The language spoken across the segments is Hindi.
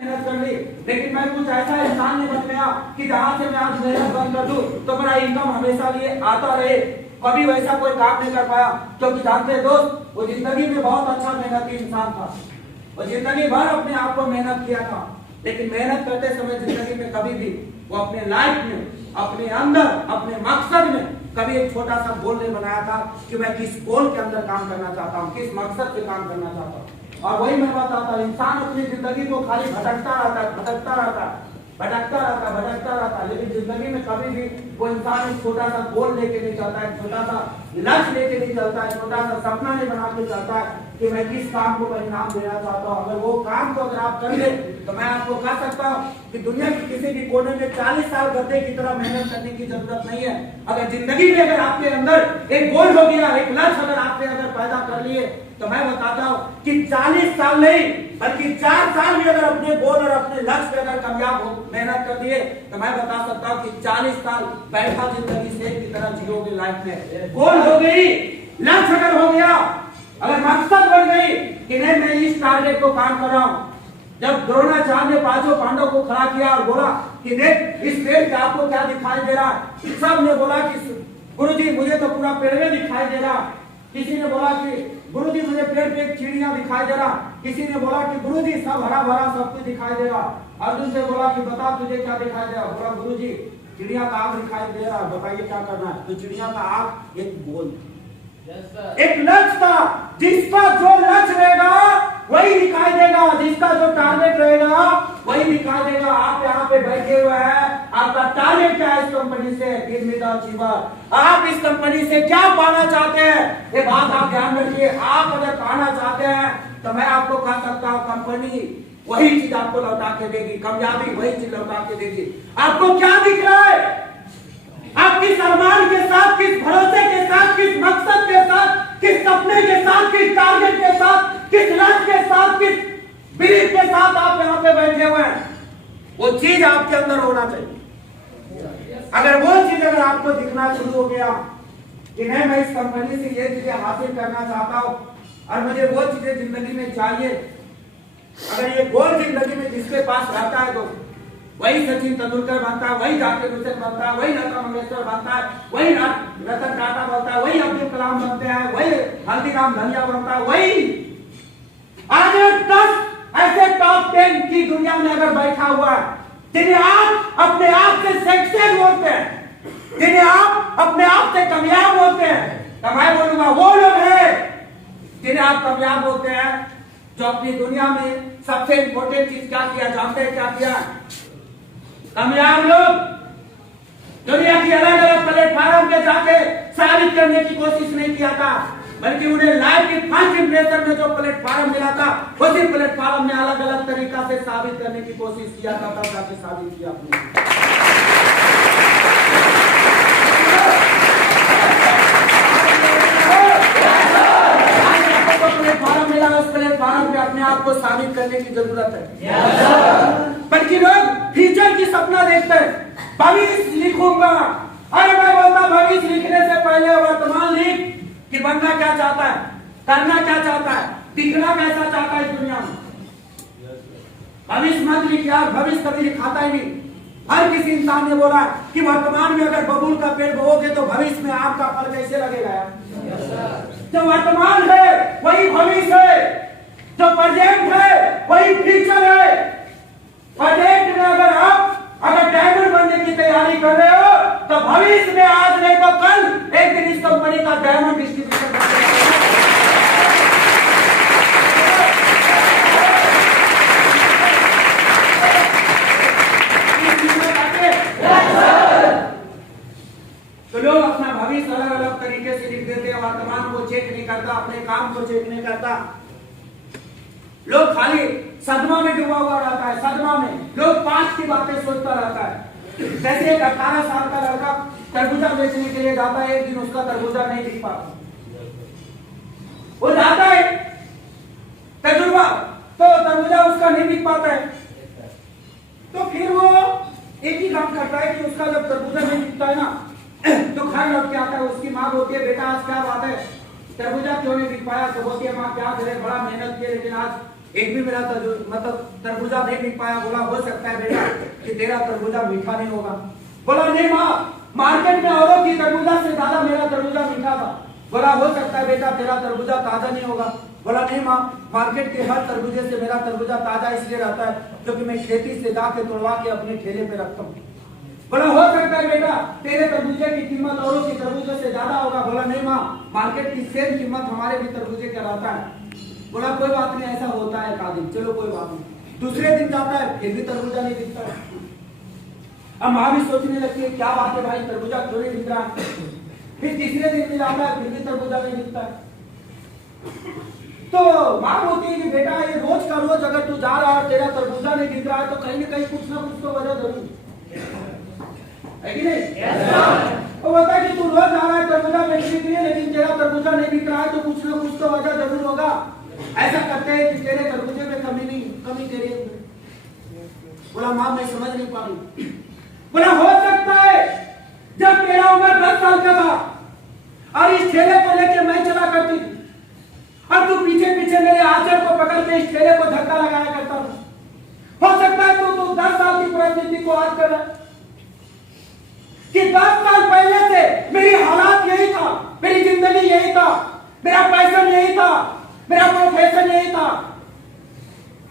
मेहनत कर ली, लेकिन मैं कुछ ऐसा इंसान नहीं बन गया कि जहां से मैं आज मेहनत बंद कर दूं तो मेरा इनकम हमेशा लिए आता रहे। कभी वैसा कोई काम नहीं कर पाया, क्योंकि जानते हैं दोस्त, वो जिंदगी में बहुत अच्छा मेहनती इंसान था। वो जिंदगी भर अपने आप को मेहनत किया था, लेकिन मेहनत करते समय जिंदगी में कभी भी वो अपने लाइफ में, अपने अंदर, अपने मकसद में कभी एक छोटा सा गोल नहीं बनाया था कि मैं किस गोल के अंदर काम करना चाहता हूँ, किस मकसद से काम करना चाहता हूँ। और वही मैं बताता हूँ, इंसान अपनी जिंदगी को खाली भटकता रहता है, लेकिन जिंदगी में कभी भी वो इंसान एक छोटा सा गोल लेके नहीं चलता है, छोटा सा लक्ष्य लेके नहीं चलता है, छोटा सा सपना नहीं बना के चलता है कि मैं किस काम को परिणाम देना चाहता हूँ। अगर वो काम को अगर आप कर ले तो मैं आपको कह सकता हूँ कि दुनिया के किसी भी कोने में 40 साल गधे की तरह मेहनत करने की जरूरत नहीं है। अगर जिंदगी में अगर आपके अंदर एक गोल हो गया, एक लक्ष्य अगर आपने अगर पैदा कर लिए, तो मैं बताता हूँ कि 40 साल नहीं बल्कि 4 साल भी अगर अपने गोल और अपने लक्ष्य पे अगर कामयाब हो मेहनत कर दिए, तो मैं बता सकता हूँ कि 40 साल बैठा जिंदगी से की तरह जियोगे लाइफ में। गोल हो गई, लक्ष्य अगर हो गया, अगर मकसद बन गई कि नहीं मैं इस टारगेट को काम कर रहा हूँ। जब द्रोणाचार्य ने 5 पांडव को खड़ा किया और बोला कि देख इस पेड़ पे आपको क्या दिखाई दे रहा है, सब ने बोला कि गुरुजी मुझे तो पूरा पेड़ में दिखाई दे रहा। किसी ने बोला कि गुरुजी मुझे पेड़ पे एक चिड़िया दिखाई दे रहा, किसी ने बोला कि गुरुजी सब हरा भरा सब कुछ दिखाई दे रहा। अर्जुन से बोला कि बता तुझे क्या दिखाई दे रहा, बोला गुरुजी चिड़िया का आग दिखाई दे रहा, बताइए क्या करना है। तो चिड़िया का आग एक गोल, एक लक्ष्य था, जिसका जो लक्ष्य रहेगा वही दिखाई देगा, जिसका जो टारगेट रहेगा वही दिखाई देगा। आप यहाँ पे बैठे हुए हैं, आपका टारगेट क्या है इस कंपनी से? Give me the achiever. आप इस कंपनी से क्या पाना चाहते हैं, ये बात आप ध्यान रखिए। आप अगर पाना चाहते हैं तो मैं आपको कह सकता हूँ कंपनी वही चीज आपको लौटा के देगी, कामयाबी वही चीज लौटा के देगी। आपको क्या दिख रहा है? आप किस अरमान के साथ, किस भरोसे के साथ, किस मकसद के साथ, किस सपने के साथ, किस टारगेट के साथ, किस लक्ष्य के साथ, किस बिलीफ के साथ आप यहाँ पे बैठे हुए हैं, वो चीज आपके अंदर होना चाहिए। अगर वो चीज अगर आपको दिखना शुरू हो गया कि नहीं मैं इस कंपनी से ये चीजें हासिल करना चाहता हूँ और मुझे वो चीजें जिंदगी में चाहिए, अगर ये गोल जिंदगी में जिसके पास रहता है तो वही सचिन तेंदुलकर बनता है, वही जाकिर हुसैन बनता है, वही लता मंगेशकर बनता है, वही रतन टाटा बनता है, वही अब्दुल कलाम बनते हैं, वही हल्दीराम धनिया बनता है, वही आज 10 ऐसे टॉप 10 की दुनिया में अगर बैठा हुआ है जिन्हें आप अपने आप से सक्सेस बोलते हैं, जिन्हें आप अपने आप से कामयाब बोलते हैं, तो मैं बोलूंगा वो लोग हैं जिन्हें आप कामयाब बोलते हैं, जो अपनी दुनिया में सबसे इंपॉर्टेंट चीज क्या किया जानते हैं? क्या किया? कामयाब लोग दुनिया की अलग अलग प्लेटफॉर्म पे जाके साबित करने की कोशिश नहीं किया था, बल्कि उन्हें लाइफ की फर्स्ट इंप्रेशन में जो प्लेटफॉर्म मिला था उसी प्लेटफॉर्म में अलग अलग तरीका से साबित करने की कोशिश किया था, तब जाके साबित किया अपने। प्लेटफॉर्म मिला, उस प्लेटफॉर्म पे अपने आप को साबित करने की जरूरत है। बल्कि लोग फ्यूचर की सपना देखते हैं, भविष्य लिखूंगा। अरे मैं बोलता भविष्य लिखने से पहले वर्तमान लिख कि बनना क्या चाहता है, करना क्या चाहता है, दिखना कैसा चाहता है इस दुनिया में। भविष्य मत लिख यार, भविष्य कभी लिखाता ही नहीं। हर किसी इंसान ने बोला कि वर्तमान में अगर बबूल का पेड़ बोओगे तो भविष्य में आम का फल कैसे लगेगा यार। जो वर्तमान है वही भविष्य है, जो प्रेजेंट है वही फ्यूचर है। प्रेजेंट में अगर डायमंड बनने की तैयारी कर रहे हो तो भविष्य में आज नहीं तो कल एक दिन इस कंपनी का डायमंड डिस्ट्रीब्यूशन तो लोग अपना भविष्य अलग अलग तरीके से लिख देते हैं, वर्तमान को चेक नहीं करता, अपने काम को चेक नहीं करता। लोग खाली सदमा में डूबा हुआ रहता है, सदमा में लोग पास्ट की बातें सोचता रहता है। जैसे एक 18 साल का लड़का तरबूजा बेचने के लिए जाता है, एक दिन उसका तरबूजा नहीं दिख पाता, वो जाता है तजुर्बा, तो तरबूजा उसका नहीं दिख पाता है, तो फिर वो एक ही काम करता है कि उसका जब तरबूजा नहीं दिखता है ना तो घर लौट के आता है। उसकी माँ बोलती है बेटा आज क्या बात है, तरबूजा क्यों नहीं दिख पाया? तो बोलती है माँ क्या करे, बड़ा मेहनत किए लेकिन आज एक भी मेरा मतलब तरबूजा नहीं बिक पाया। बोला हो सकता है बेटा कि तेरा तरबूजा मीठा नहीं होगा। बोला नहीं माँ, मार्केट में औरों की तरबूजा से ज्यादा मेरा तरबूजा मीठा था। बोला हो सकता है बेटा तेरा तरबूजा ताजा नहीं होगा। बोला नहीं माँ, मार्केट के हर तरबूजे से मेरा तरबूजा ताजा इसलिए रहता है क्योंकि मैं खेती से जाके तोड़वा के अपने ठेले पे रखता हूँ। बोला हो सकता है बेटा तेरे तरबूजे की कीमत औरों की तरबूजे से ज्यादा होगा। बोला नहीं माँ, मार्केट की सेम कीमत हमारे भी तरबूजे का रहता है। बोला कोई बात नहीं, ऐसा होता है कादिम, चलो कोई बात नहीं। दूसरे दिन जाता है, फिर भी तरबूजा नहीं दिखता है। अब माँ भी सोचने लगती है क्या बात है भाई, तरबूजा क्यों नहीं दिख रहा है। फिर तीसरे दिन भी जाता है, फिर भी तरबूजा नहीं दिखता है। तो माँ बोलती है कि बेटा ये रोज का रोज अगर तू जा रहा है और तेरा तरबूजा नहीं दिख रहा है तो कहीं ना कहीं कुछ ना कुछ तो वजह जरूर है कि नहीं। वो बोलता है कि तू रोज जा रहा है तरबूजा बेचने के लिए, लेकिन तेरा तरबूजा नहीं दिख रहा है तो कुछ ना कुछ तो वजह जरूर होगा। ऐसा करते हैं कि तेरे तरबूजे में कमी तेरे। बोला माँ मैं समझ नहीं पा रही। बोला हो सकता है जब तेरा उम्र 10 साल का था और इस ठेले को लेकर मैं चला करती थी और तू पीछे पीछे मेरे आंचल को पकड़ के इस ठेले को धक्का लगाया करता था। हो सकता है तू 10 साल की परिस्थिति को याद कर रहा है कि 10 साल पहले से मेरी हालात यही था, मेरी जिंदगी यही था, मेरा पैशन यही था, मेरा प्रोफेशन यही था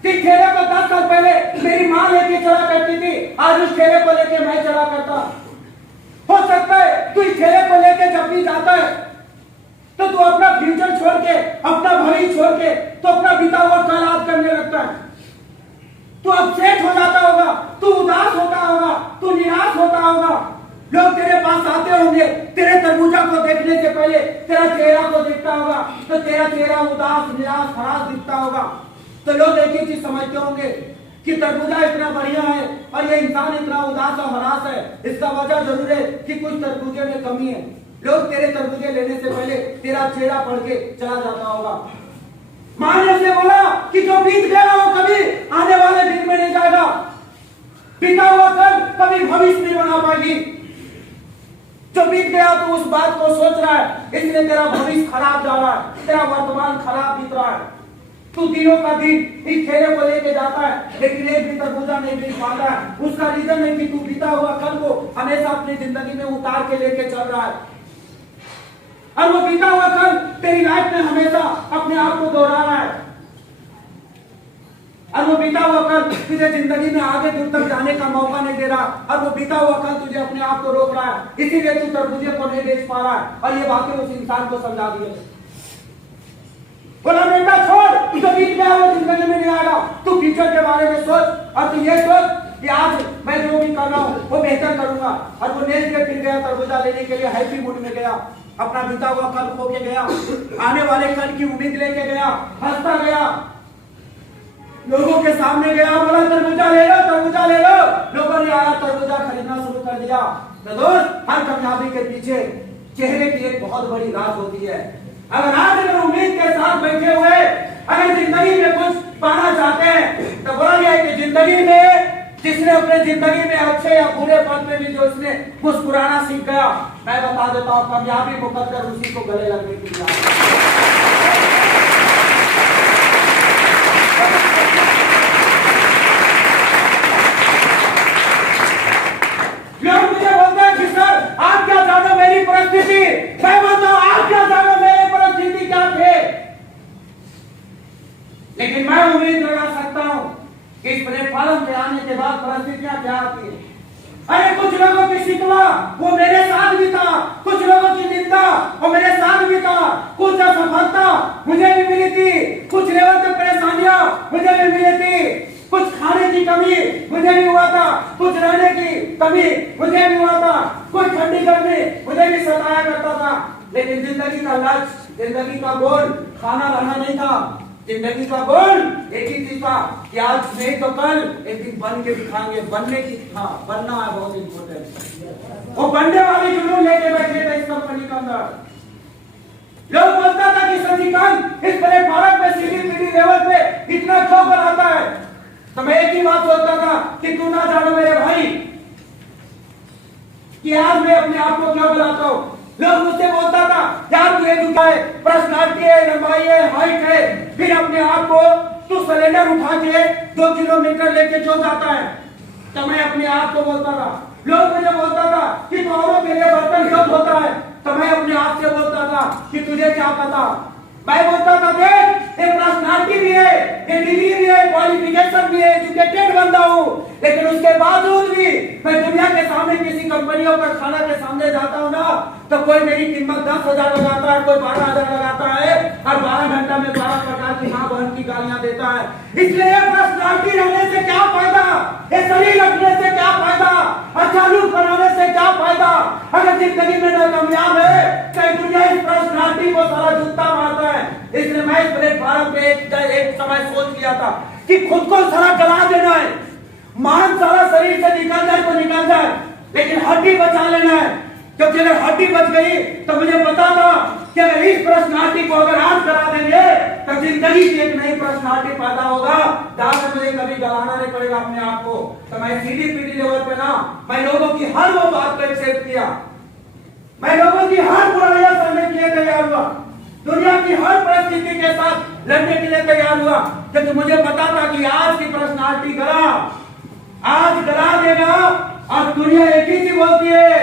कि ठेले को 10 साल पहले मेरी माँ लेके चला करती थी, आज उस ठेले को लेके मैं चला करता। हो सकता है तू इस ठेले को लेके जब भी जाता है तो तू अपना फ्यूचर छोड़ के, अपना भविष्य छोड़ के तो अपना बीता हुआ कल याद करने लगता है। तू अपसेट हो जाता होगा, तू उदास होता होगा, तू निराश होता होगा। लोग तेरे पास आते होंगे, तेरे तरबूजा को देखने से पहले तेरा चेहरा को देखता होगा तो तेरा चेहरा उदास, निराश, हरास दिखता होगा। तो लोग एक ही चीज समझते होंगे कि तरबूजा इतना बढ़िया है और ये इंसान इतना उदास और हरास है, इसका वजह जरूर है कि कुछ तरबूजे में कमी है। लोग तेरे तरबूजे लेने से पहले तेरा चेहरा पढ़ के चला जाता होगा। माँ ने उसे बोला कि जो बीत गया वो कभी आने वाले दिन में नहीं जाएगा, बीता हुआ कल कभी भविष्य नहीं बना पाएगी। जो बीत गया तो उस बात को सोच रहा है, इसलिए तेरा भविष्य खराब जा रहा है, तेरा वर्तमान खराब बीत रहा है। तू दिनों का दिन इस ठेले को लेके जाता है लेकिन एक भी तरबूजा नहीं बेच पाता है। उसका रीजन है कि तू बीता हुआ कल को हमेशा अपनी जिंदगी में उतार के लेके चल रहा है और वो बीता हुआ कल तेरी लाइफ में हमेशा अपने आप को दोहरा रहा है और वो बीता हुआ कल तुझे जिंदगी में आगे दूर तक जाने का मौका नहीं दे रहा और वो बीता हुआ कल तुझे अपने आप को रोक रहा है। इसीलिए तू तरबूजे को नहीं बेच पा रहा है और ये बातें उस इंसान को समझा दी। बोला बेटा छोड़, जो बीत गया वो जिंदगी में नहीं आएगा, तू फ्यूचर के बारे में सोच और तू ये सोच कि आज मैं जो भी कर रहा हूँ वो बेहतर करूंगा। और वो नेक्स्ट डे फिर गया तरबूजा लेने के लिए, हैप्पी मूड में गया, अपना बीता हुआ कल खो के गया, आने वाले कल की उम्मीद लेके गया, हंसता गया, लोगों के सामने गया, बोला तरबूजा ले लो, तरबूजा ले लो। लोगों ने आया तरबूजा खरीदना शुरू कर दिया। तो दोस्त, हर कामयाबी के पीछे चेहरे की एक बहुत बड़ी राज होती है। अगर आज अगर उम्मीद के साथ बैठे हुए अगर जिंदगी में कुछ पाना चाहते हैं तो बोला गया है कि जिंदगी में जिसने अपने जिंदगी में अच्छे या बुरे पल में भी जो इसने मुस्कुराना सीख गया, मैं बता देता हूँ कामयाबी मुकद्दर उसी को गले लगने की लोग मुझे बोलते हैं कि सर आप क्या जानो मेरी परिस्थिति, मैं बोलता हूँ आप क्या जानो मेरी परिस्थिति क्या थे, लेकिन मैं उम्मीद लगा सकता हूँ कि इस प्लेटफॉर्म पे आने के बाद परिस्थितियां क्या आती है। अरे कुछ लोगों की शिकवा वो मेरे साथ भी था, कुछ लोगों की निंदा वो मेरे साथ भी था, कुछ असफलता मुझे भी मिली थी, कुछ निरंतर परेशानियां मुझे भी मिली थी, कुछ खाने की कमी मुझे भी हुआ था, कुछ रहने की कमी मुझे भी हुआ था, कुछ ठंडी गर्मी मुझे भी सताया करता था। लेकिन जिंदगी का लक्ष्य, जिंदगी का गोल खाना रहना नहीं था। जिंदगी का गोल एक ही चीज था कि आज नहीं तो कल एक दिन बन के दिखाएंगे। बनने की, हाँ बनना है बहुत इम्पोर्टेंट। वो बनने वाले जुनून लेके बैठे थे इस कंपनी के अंदर। लोग बोलता था कि सचिकांत इस प्लेटफॉर्म पे सीढ़ी लेवल पे इतना क्यों बनाता है, तो मैं एक ही बात सोचता था कि तू ना जानो मेरे भाई कि आज मैं अपने आप को क्यों बनाता हूँ। लोग मुझसे बोलता था यार तू है, पर्सनालिटी है, लंबाई है, हाइट है, फिर अपने आप को तू सिलेंडर उठा के 2 किलोमीटर लेके जो जाता है। तो मैं अपने आप को बोलता था, लोग मुझे बोलता था कि तू औरों के लिए बर्तन क्यों धोता है, तो मैं अपने आप से बोलता था कि तुझे क्या पता। मैं बोलता था देख, एक पर्सनालिटी भी है, एक डिग्री भी है, क्वालिफिकेशन भी है, एजुकेटेड बंदा हूँ, लेकिन उसके बावजूद भी मैं दुनिया के सामने किसी कंपनियों का खाना के सामने जाता हूँ ना, तो कोई मेरी कीमत 10,000 लगाता है, कोई 12,000 लगाता है, और 12 घंटा में 12 प्रकार की मां बहन की गालियां देता है। इसलिए पर्सनालिटी रहने से क्या फायदा, ये शरीर रखने से क्या फायदा, अच्छा लुक बनाने से क्या फायदा, अगर जिंदगी में नाकामयाब है तो दुनिया इस पर्सनालिटी को सारा जूता मारता है। इसलिए मैं इस प्लेटफॉर्म पे एक समय सोच लिया था कि खुद को सारा जला देना है, मांस सारा शरीर से निकल जाए तो निकल जाए, लेकिन हड्डी बचा लेना है, क्योंकि अगर हड्डी बच गई तो मुझे पता था कि अगर इस पर्सनालिटी को अगर आज करा देंगे तो जिंदगी की एक नई पर्सनालिटी पैदा होगा, जहां से मुझे कभी गलाना नहीं पड़ेगा अपने आप को। तो मैं सीधी पीढ़ी लेवल पे ना, मैं लोगों की हर वो बात को एक्सेप्ट किया, मैं लोगों की हर बुराइयां सहने के लिए तैयार हुआ, दुनिया की हर परिस्थिति के साथ लड़ने के लिए तैयार हुआ, क्योंकि मुझे पता था कि आज की पर्सनालिटी आज गला देगा। और दुनिया एक ही चीज बोलती है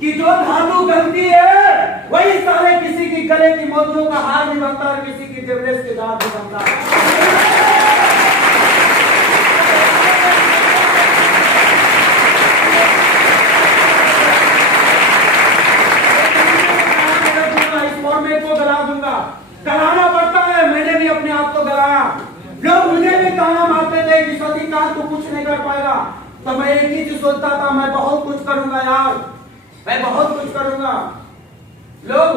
कि जो धातु गलती है वही साले किसी की गले की मोतियों का हार नहीं बनता और किसी की जेवरेज के दांत नहीं बनता। इस फॉर्मेट को गला दूंगा, गलाना पड़ता है, मैंने भी अपने आप को गलाया। लोग मुझे भी ताना मारते थे कि सतीकांत तू कुछ नहीं कर पाएगा, तो मैं एक ही चीज सोचता था, मैं बहुत कुछ करूंगा यार, मैं बहुत कुछ करूंगा। लोग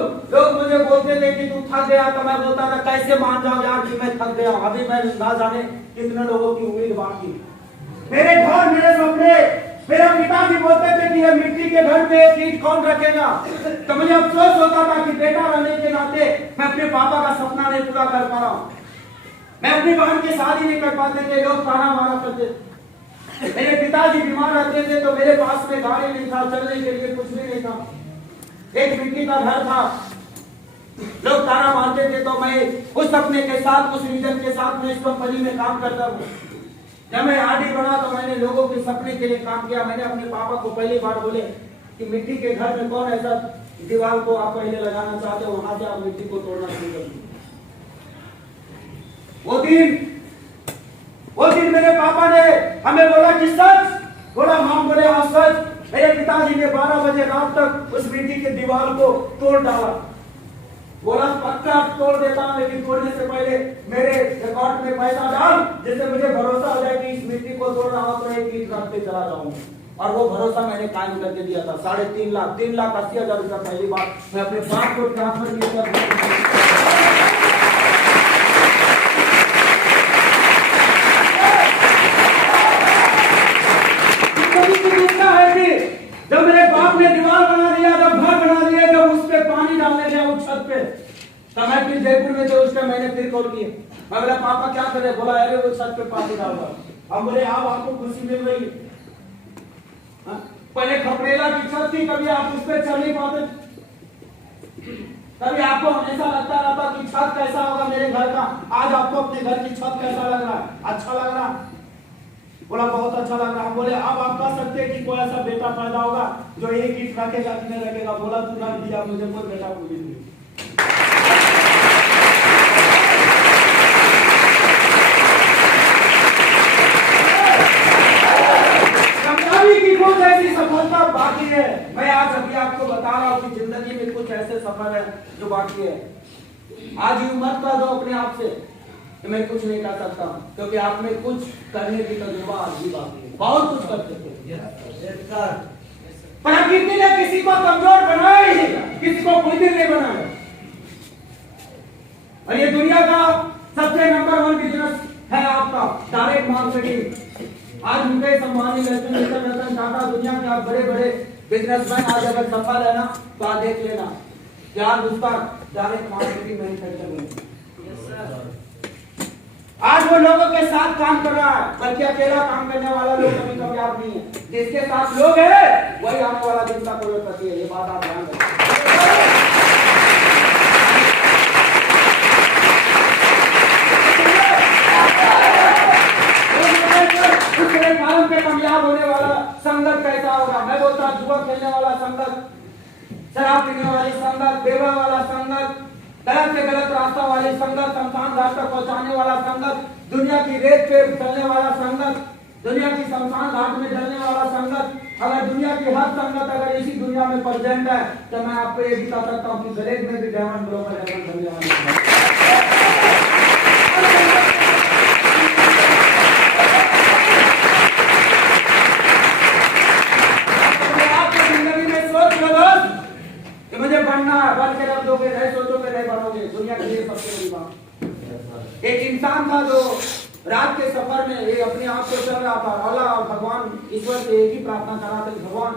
मुझे बोलते थे कि तू थक गया, तो मैं बोलता था कैसे मान जाओ यार कि मैं थक गया। अभी मैं ना जाने कितने लोगों की उम्मीद बाकी। मेरे घर, मेरे सपने, मेरा पिताजी बोलते थे कि ये मिट्टी के घर पे एक ईंट कौन रखेगा, तो मुझे अफसोस होता था कि बेटा रहने के नाते मैं अपने पापा का सपना नहीं पूरा कर पा रहा हूं। मैं अपनी बहन की शादी नहीं कर पाते थे, लोग ताना मारा करते थे। मेरे पिताजी बीमार रहते थे तो मेरे पास में गाड़ी नहीं था, चलने के लिए कुछ भी नहीं था, एक मिट्टी का घर था, लोग ताना मारते थे। तो मैं उस सपने के साथ, उस विजन के साथ मैं इस कंपनी में काम करता हूँ। जब मैं आरडी बना तो मैंने लोगों के सपने के लिए काम किया। मैंने अपने पापा को पहली बार बोले कि मिट्टी के घर में कौन ऐसा दीवार को आप पहले लगाना चाहते हो, वहां से आप मिट्टी को तोड़ना शुरू कर दीजिए। वो दिन मेरे पापा ने हमें बोला कि सच, बोला हम बोले हाँ सच। मेरे पिताजी ने 12 बजे रात तक उस मिट्टी के दीवार को तोड़ डाला। बोला पक्का तोड़ देता हूं, लेकिन तोड़ने से पहले मेरे अकाउंट में पैसा डाल, जिससे मुझे भरोसा हो जाए कि इस मिट्टी को तोड़ रहा हूं तो एक ईंट रख के चला जाऊंगा। और वो भरोसा मैंने कायम करके दिया था। 3,80,000 रुपया पहली बार मैं अपने बाप को ट्रांसफर किया। जब मेरे बाप ने दीवार बना दिया, जब घर बना दिया, जब उस पे पानी डालने गया उस छत पे, तब मैं फिर जयपुर में थे, उस टाइम मैंने फिर कॉल किया। मैं बोला पापा क्या करे, बोला अरे वो छत पे पानी डाल रहा। हम बोले आप आपको खुशी मिल रही है। पहले खपरेला की छत थी, कभी आप उस पर चढ़ नहीं पाते, कभी आपको हमेशा लगता रहता कि छत कैसा होगा मेरे घर का। आज आपको अपने घर की छत कैसा लग रहा है, अच्छा लग रहा है? बोला बहुत अच्छा लग रहा है। बोले अब आप कह सकते हैं कि कोई ऐसा बेटा पैदा होगा जो एक ईंट रखेगा कि नहीं रखेगा। बोला तू रख दिया, मुझे कोई बेटा पूरी नहीं। कामयाबी की कुछ ऐसी सफलता बाकी है। मैं आज अभी आपको बता रहा हूँ कि जिंदगी में कुछ ऐसे सफर है जो बाकी है। आज ही मत कर दो अपने आप से कि मैं कुछ नहीं कर सकता, क्योंकि आप में कुछ करने की तजुर्बा आज भी बाकी है। बहुत कुछ कर सकते हैं। प्रकृति ने किसी को कमजोर बनाया ही नहीं, किसी को बुद्धिमान नहीं बनाया। और ये दुनिया का सबसे नंबर 1 बिजनेस है आपका डायरेक्ट मार्केटिंग। आज मुकेश अंबानी, रतन टाटा, दुनिया के आप बड़े बड़े बिजनेसमैन आज अगर सफल है ना, तो आज देख लेना क्या उसका डायरेक्ट मार्केटिंग मैन्युफैक्चरिंग। आज वो लोगों के साथ काम कर रहा है, बल्कि अकेला काम करने वाला लोग कभी कामयाब नहीं है। जिसके साथ लोग हैं वही आने वाला दिन का करोड़पति है। ये बात आप ध्यान रखें। कामयाब होने वाला संगत कैसा होगा। मैं बोलता जुआ खेलने वाला संगत, शराब पीने वाली संगत, बेवा वाला संगत, गलत से गलत रास्ता वाली संगत, शमशान घाट तक पहुंचाने वाला संगत, दुनिया की रेत पे चलने वाला संगत, दुनिया की शमशान घाट में जलने वाला संगत, अगर दुनिया की हर संगत अगर इसी दुनिया में प्रेजेंट है तो मैं आपको ये बता सकता हूँ कि गलेज में भी डायमंड ग्लोबल हेवन बनने वाला है। मुझे बनना है, बन के रख दोगे, नहीं सोचोगे नहीं बनोगे। दुनिया के लिए सबसे बड़ी बात, एक इंसान था जो रात के सफर में ये अपने आप को चल रहा था, अल्लाह और भगवान ईश्वर से एक ही प्रार्थना कर रहा था कि भगवान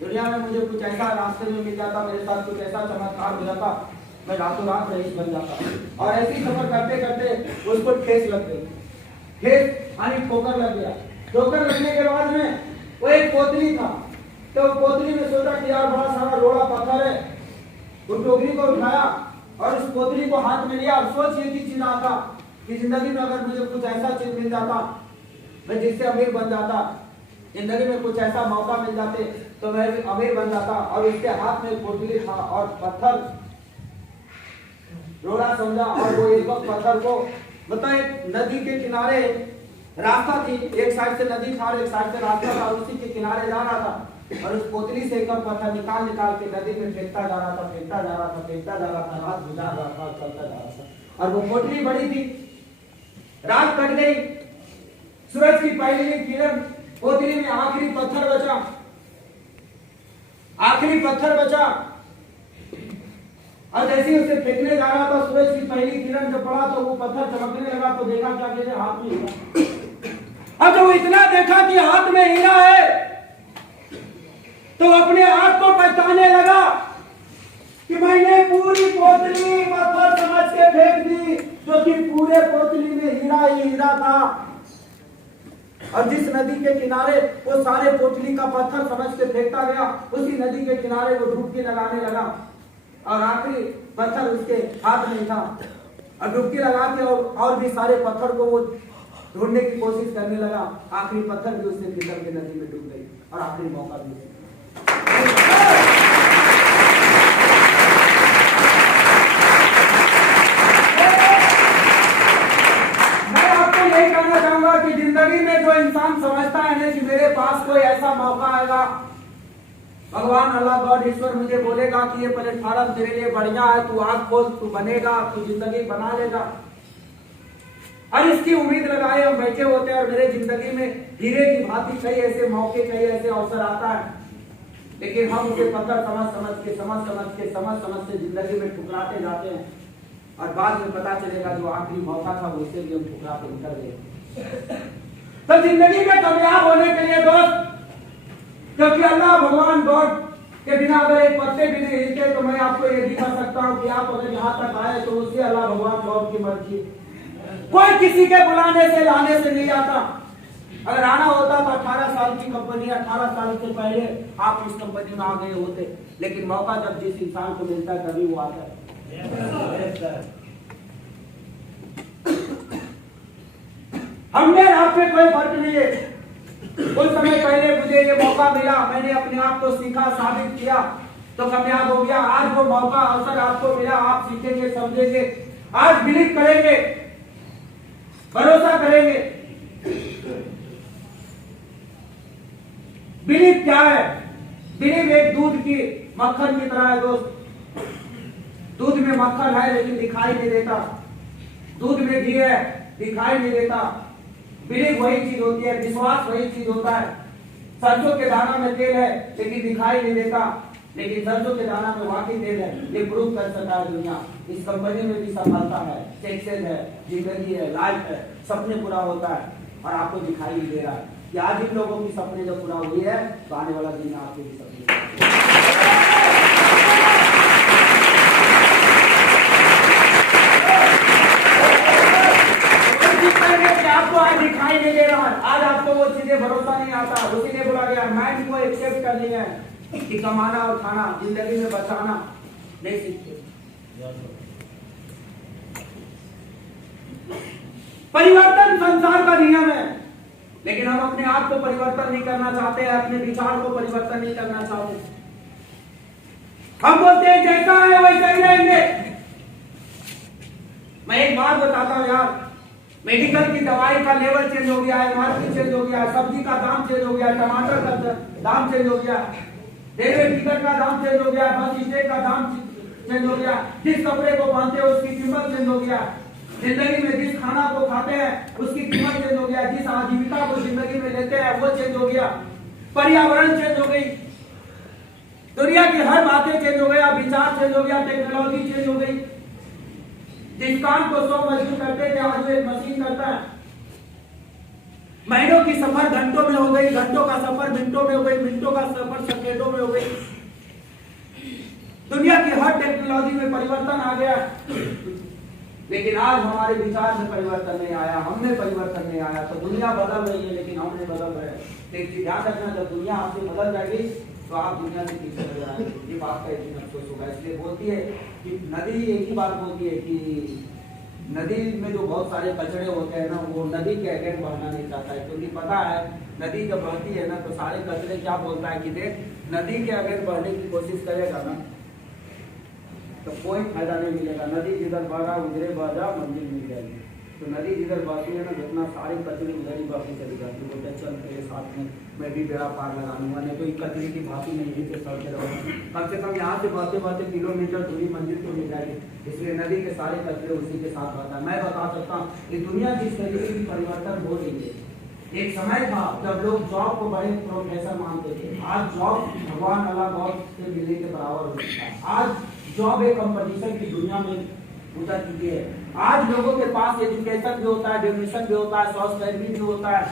दुनिया में मुझे कुछ ऐसा रास्ते में मिल जाता, मेरे साथ कुछ ऐसा चमत्कार हो जाता, मैं रातों रात रईस बन जाता। और ऐसी सफर करते करते उसको ठेस लग गई, ठेस यानी ठोकर लग गया। ठोकर लगने के बाद में वो एक पोतली था, तो पोतली में सोचा कि यार बड़ा सारा रोड़ा पत्थर है, उस टोकरी को उठाया और उस पोतली को हाथ में लिया। सोच ये चीज आता कि जिंदगी में अगर मुझे कुछ ऐसा चीज मिल जाता मैं जिससे अमीर बन जाता, जिंदगी में कुछ ऐसा मौका मिल जाते तो मैं अमीर बन जाता। और उसके हाथ में पोतली था और पत्थर रोड़ा समझा, और वो एक वक्त पत्थर को मतलब एक नदी के किनारे रास्ता थी, एक साइड से नदी था और एक साइड से रास्ता था, उसी के किनारे जा रहा था और उस पोतली से एक पत्थर निकाल के नदी में फेंकता जा रहा था, फेंकता जा रहा था, फेंकता जा रहा था, रात गुजार रहा था, चलता जा रहा था। और वो पोतली बड़ी थी, रात कट गई, सूरज की पहली किरण, पोतली में आखिरी पत्थर बचा, आखिरी पत्थर बचा। और जैसे ही उसे फेंकने जा रहा था, सूरज की पहली किरण जब पड़ा तो वो पत्थर चमकने लगा, तो देखा क्या कि हाथ में हीरा। अब जब वो इतना देखा कि हाथ में हीरा है तो अपने आप को पहचानने लगा कि मैंने पूरी पोतली पत्थर समझ के फेंक दी, जो कि पूरे पोतली में हीरा ही हीरा था। और जिस नदी के किनारे वो सारे पोतली का पत्थर समझ के फेंकता गया, उसी नदी के किनारे वो डुबकी लगाने लगा और आखिरी पत्थर उसके हाथ में था। और डुबकी लगा के और भी सारे पत्थर को वो ढूंढने की कोशिश करने लगा। आखिरी पत्थर भी उससे फिसल के नदी में डूब गई और आखिरी मौका भी। मैं आपको यही कहना चाहूंगा कि जिंदगी में जो इंसान समझता है कि मेरे पास कोई ऐसा मौका आएगा, भगवान अल्लाह गॉड ईश्वर मुझे बोलेगा कि ये प्लेटफॉर्म तेरे लिए बढ़िया है, तू आग खोल, तू बनेगा, तू जिंदगी बना लेगा, और इसकी उम्मीद लगाए हम बैठे होते हैं। और मेरे जिंदगी में हीरे की भांति कई ऐसे मौके, कई ऐसे अवसर आता है, लेकिन हम उसे पत्थर समझ के जिंदगी में ठुकराते जाते हैं। और बाद में पता चलेगा जो आखिरी मौका था वो इसे भी हम ठुकरा के निकल गए। तो जिंदगी में कामयाब होने के लिए दोस्त, क्योंकि अल्लाह भगवान गॉड के बिना अगर एक पत्ते भी नहीं हिलते, तो मैं आपको ये दिखा सकता हूँ कि आप अगर यहाँ तक आए तो उसी अल्लाह भगवान गॉड की मर्जी। कोई किसी के बुलाने से लाने से नहीं आता। अगर आना होता तो 18 साल की कंपनी, 18 साल से पहले आप उस कंपनी में आ गए होते, लेकिन मौका जब जिस इंसान को मिलता है तभी वो आता है। हमने आप में कोई फर्क नहीं है। कुछ समय पहले मुझे ये मौका मिला, मैंने अपने आप को सीखा, साबित किया तो कामयाब हो गया। आज वो मौका अवसर आपको मिला, आप सीखेंगे, समझेंगे, आज बिलीव करेंगे, भरोसा करेंगे। बिलीव क्या है? बिलीव एक दूध की मक्खन की तरह है दोस्त। दूध में मक्खन है लेकिन दिखाई नहीं देता, दूध में घी है दिखाई नहीं देता। बिलीव वही चीज होती है, विश्वास वही चीज होता है। सरसों के दाना में तेल है लेकिन दिखाई नहीं देता, लेकिन सरसों के दाना में वाकई तेल है, ये प्रूव कर सकता है दुनिया। इस कंपनी में भी सफलता है, सक्सेस है, जिंदगी है, लाइफ है, सपने पूरा होता है और आपको दिखाई नहीं दे रहा है कि आज इन लोगों की सपने जब पूरा हुई है तो आने वाला दिन आपके भी सपने। आपको आज दिखाई नहीं दे रहा है, आज आपको वो चीजें भरोसा नहीं आता, उसी ने बोला गया माइंड को एक्सेप्ट कर लिया है कि कमाना और खाना, जिंदगी में बचाना नहीं सीखते। परिवर्तन संसार का नियम है। लेकिन हम अपने आप को परिवर्तन नहीं करना चाहते हैं, अपने विचार को परिवर्तन नहीं करना चाहते। हम बोलते हैं जैसा है वैसा ही रहेंगे। मैं एक बात बताता हूं यार, मेडिकल की दवाई का लेवल चेंज हो गया है, मार्केट चेंज हो गया है, सब्जी का दाम चेंज हो गया है, टमाटर का दाम चेंज हो गया, रेलवे टिकट का दाम चेंज हो गया, बस स्टैंड का दाम चेंज हो गया, जिस कपड़े को पहनते हैं उसकी कीमत चेंज हो गया, जिंदगी में जिस खाना को खाते हैं उसकी कीमत चेंज हो गया, जिस आजीविका को जिंदगी में लेते हैं वो चेंज हो गया, पर्यावरण चेंज हो गई, दुनिया की हर बातें चेंज हो गया, विचार चेंज हो गया, टेक्नोलॉजी चेंज हो गई। जिस काम को 100 मजदूर करते थे आज वो एक मशीन करता है। महीनों की सफर घंटों में हो गई, घंटों का सफर मिनटों में हो गई, मिनटों का सफर सेकंडों में हो गई। दुनिया की हर टेक्नोलॉजी में परिवर्तन आ गया, लेकिन आज हमारे विचार में परिवर्तन नहीं आया, हमने परिवर्तन नहीं आया। तो दुनिया बदल रही है लेकिन हम नहीं बदल रहे। लेकिन ध्यान रखना, जब दुनिया आपसे बदल जाएगी तो आप दुनिया से पीछे रह जाएंगे। ये बात का एक दिन अफसोस होगा। इसलिए बोलती है कि नदी एक ही बात बोलती है कि नदी में जो बहुत सारे कचरे होते हैं ना, वो नदी के अगेंस्ट बहना नहीं चाहता है, क्योंकि पता है नदी जब बहती है ना तो सारे कचरे क्या बोलता है कि देख, नदी के अगेंस्ट बहने की कोशिश करेगा ना तो कोई फायदा नहीं मिलेगा। नदी जिधर बह रहा उधरे बह जा, मंजिल मिल जाएगी। तो नदी जिधर बहती है ना, जितना सारे कचरे उधर ही बहती चली जाती है। बोलते चल तेरे साथ में मैं भी बेड़ा पार लगा लूंगा, नहीं तो कचरे की भांति नहीं है चलते रहो। कम से कम यहाँ से बहते बहते किलोमीटर दूरी मंजिल तो मिल जाएगी। इसलिए नदी के सारे कचरे उसी के साथ बहता है। मैं बता सकता हूँ कि दुनिया जिस तरीके की परिवर्तन हो रही है, एक समय था जब लोग जॉब को बड़े प्रोफेसर मानते थे। आज जॉब भगवान अल्लाह गॉड से मिलने के बराबर हो चुका है। आज जॉब एक कंपटीशन की दुनिया में उतर चुकी है। आज लोगों के पास एजुकेशन भी होता है, डिग्निशन भी होता है, सॉफ्टवेयर भी होता है,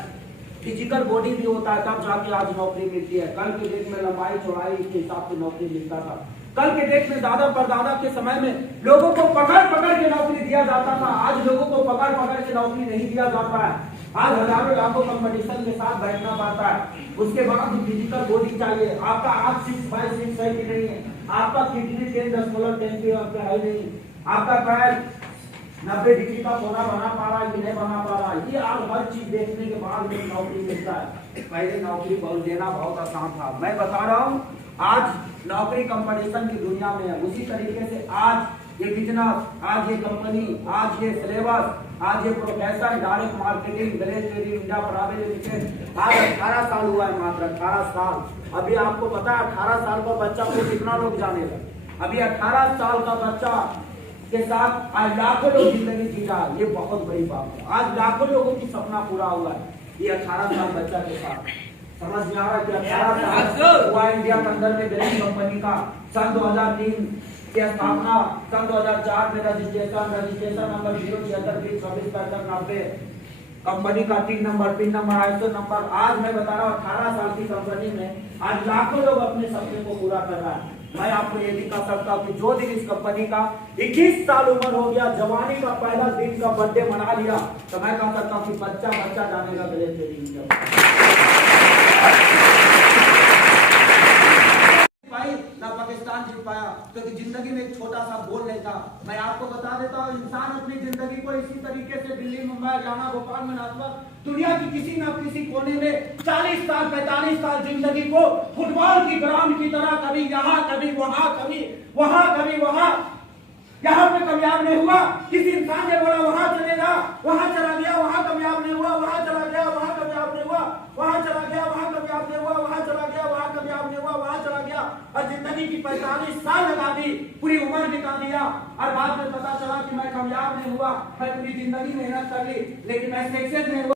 फिजिकल बॉडी भी होता है, तब जाके आज नौकरी मिलती है। कल के डेट में लंबाई चौड़ाई के हिसाब से नौकरी मिलता था। कल के डेट में दादा परदादा के समय में लोगों को पकड़ पकड़ के नौकरी दिया जाता था। आज लोगों को पकड़ पकड़ के नौकरी नहीं दिया जाता है। आज हजारों लाखों कंपटीशन के साथ बैठना पड़ता है। उसके बाद फिजिकल बॉडी चाहिए। आपका आंख 6/6 है कि नहीं है, आपका किडनी 10.10 की है नहीं, आपका पैर 90 डिग्री का कोना बना पा रहा है कि नहीं बना पा रहा है। ये आप हर चीज देखने के बाद में नौकरी मिलता है। पहले नौकरी देना बहुत आसान था। मैं बता रहा हूँ आज नौकरी कंपटीशन की दुनिया में है। उसी तरीके से आज ये बिजनेस, आज ये कंपनी, आज ये सिलेबस, आज ये professor, direct marketing, graduate India private limited, आज 18 साल हुआ है, मात्र 18 साल। अभी आपको पता है 18 साल का बच्चा को कितना लोग जानेगा। अभी 18 साल का बच्चा के साथ आज लाखों लोग जिंदगी जी रहा है। ये बहुत बड़ी बात है। आज लाखों लोगों की सपना पूरा हुआ है ये 18 साल बच्चा के साथ। समझ में आ रहा है कि 18 साल हुआ इंडिया के अंदर में बेस्ट कंपनी का सन 2003 की स्थापना, सन 2004 में रजिस्ट्रेशन नंबर 0762026 कंपनी का पिन नंबर ISO नंबर। आज मैं बता रहा हूँ 18 साल की कंपनी में आज लाखों लोग अपने सपने को पूरा कर रहा है। मैं आपको ये भी कह सकता हूँ कि जो दिन इस कंपनी का 21 साल उम्र हो गया, जवानी का पहला दिन का बर्थडे मना लिया, तो मैं कह सकता हूँ कि बच्चा जानेगा गले से ना पाकिस्तान जीत पाया, क्योंकि जिंदगी में एक छोटा सा गोल नहीं था। मैं आपको बता देता हूँ इंसान अपनी जिंदगी को इसी तरीके से दिल्ली, मुंबई, हरियाणा, भोपाल में दुनिया की किसी न किसी कोने में 40 साल 45 साल जिंदगी को फुटबॉल की ग्राउंड की तरह कभी यहाँ कभी वहां, कभी वहां, कभी वहां, यहाँ पे कामयाब नहीं हुआ। किसी इंसान ने बोला वहां चलेगा, वहां चला गया, वहां कामयाब नहीं हुआ, वहां चला गया, वहां कामयाब नहीं हुआ, वहां चला गया, वहां कामयाब नहीं हुआ, वहां चला गया, वहां कामयाब नहीं हुआ, वहां चला गया, और जिंदगी की 45 साल लगा दी, पूरी उम्र निकाल दिया, और बाद में पता चला कि मैं कामयाब नहीं हुआ, मैं पूरी जिंदगी मेहनत कर ली लेकिन मैं सक्सेस नहीं हुआ।